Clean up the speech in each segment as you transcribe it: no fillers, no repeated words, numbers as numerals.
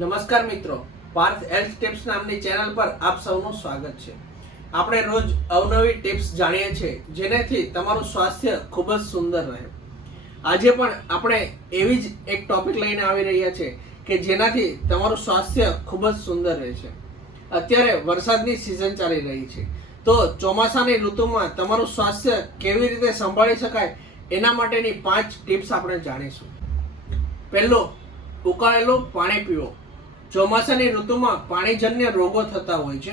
નમસ્કાર મિત્રો, Parth health tips નામની ચેનલ પર આપ સૌનું સ્વાગત છે. આપણે રોજ અવનવી ટિપ્સ જાણીએ છીએ જેનાથી તમારું સ્વાસ્થ્ય ખૂબ જ સુંદર રહે. આજે પણ આપણે એવી જ એક ટોપિક લઈને આવી રહ્યા છે કે જેનાથી તમારું સ્વાસ્થ્ય ખૂબ જ સુંદર રહે છે. અત્યારે વરસાદની સિઝન ચાલી રહી છે, તો ચોમાસાની ઋતુમાં તમારું સ્વાસ્થ્ય કેવી રીતે સંભાળી શકાય એના માટેની 5 ટિપ્સ આપણે જાણીશું. પહેલો, ઉકાળેલું પાણી પીવો. ચોમાસાની ઋતુમાં પાણીજન્ય રોગો થતા હોય છે,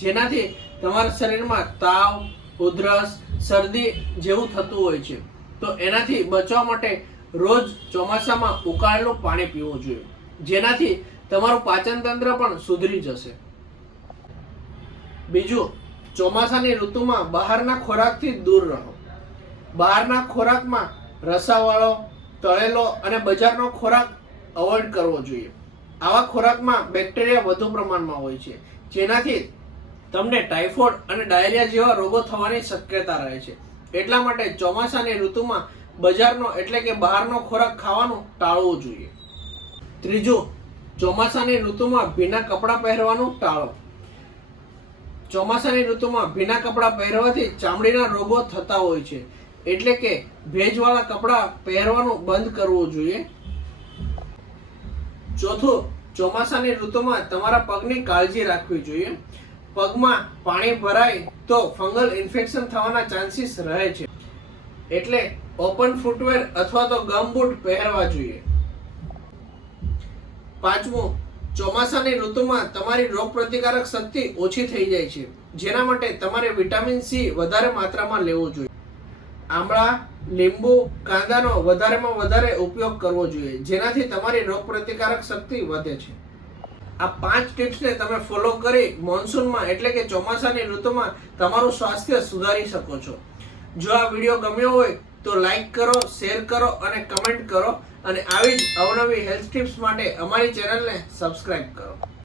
જેનાથી તમારા શરીરમાં તાવ, ઉધરસ, શરદી જેવું થતું હોય છે. તો એનાથી બચવા માટે રોજ ચોમાસામાં ઉકાળેલું પાણી પીવું જોઈએ, જેનાથી તમારું પાચન તંત્ર પણ સુધરી જશે. બીજું, ચોમાસાની ઋતુમાં બહારના ખોરાકથી દૂર રહો. બહારના ખોરાકમાં રસાવાળો, તળેલો અને બજારનો ખોરાક અવોઇડ કરવો જોઈએ. આવા ખોરાકમાં બેક્ટેરિયા વધુ પ્રમાણમાં હોય છે, જેનાથી તમને ટાઇફોઇડ અને ડાયરિયા જેવા રોગો થવાની શક્યતા રહે છે. એટલા માટે ચોમાસાની ઋતુમાં બજારનો એટલે કે બહારનો ખોરાક ખાવાનું ટાળવું જોઈએ. ત્રીજું, ચોમાસાની ઋતુમાં ભીના કપડાં પહેરવાનું ટાળો. ચોમાસાની ઋતુમાં ભીના કપડાં પહેરવાથી ચામડીના રોગો થતા હોય છે, એટલે કે ભેજવાળા કપડાં પહેરવાનું બંધ કરવું જોઈએ. ચોથું, ચોમાસાની ઋતુમાં તમારા પગની કાળજી રાખવી જોઈએ. પગમાં પાણી ભરાય તો ફંગલ ઇન્ફેક્શન થવાના ચાન્સીસ રહે છે, એટલે ઓપન ફૂટવેર અથવા તો ગમબૂટ પહેરવા જોઈએ. પાંચમું, ચોમાસાની ઋતુમાં તમારી રોગપ્રતિકારક શક્તિ ઓછી થઈ જાય છે, જેના માટે તમારે વિટામિન સી વધારે માત્રામાં લેવું જોઈએ. આમળા, લીંબુ, કાંદાનો વધારેમાં વધારે ઉપયોગ કરવો જોઈએ, જેનાથી તમારી રોગપ્રતિકારક શક્તિ વધે છે. આ 5 ટિપ્સને તમે ફોલો કરી મોન્સૂનમાં એટલે કે ચોમાસાની ઋતુમાં તમારું સ્વાસ્થ્ય સુધારી શકો છો. જો આ વિડીયો ગમ્યો હોય તો લાઈક કરો, શેર કરો અને કમેન્ટ કરો, અને આવી જ અવનવી હેલ્થ ટિપ્સ માટે અમારી ચેનલને સબસ્ક્રાઇબ કરો.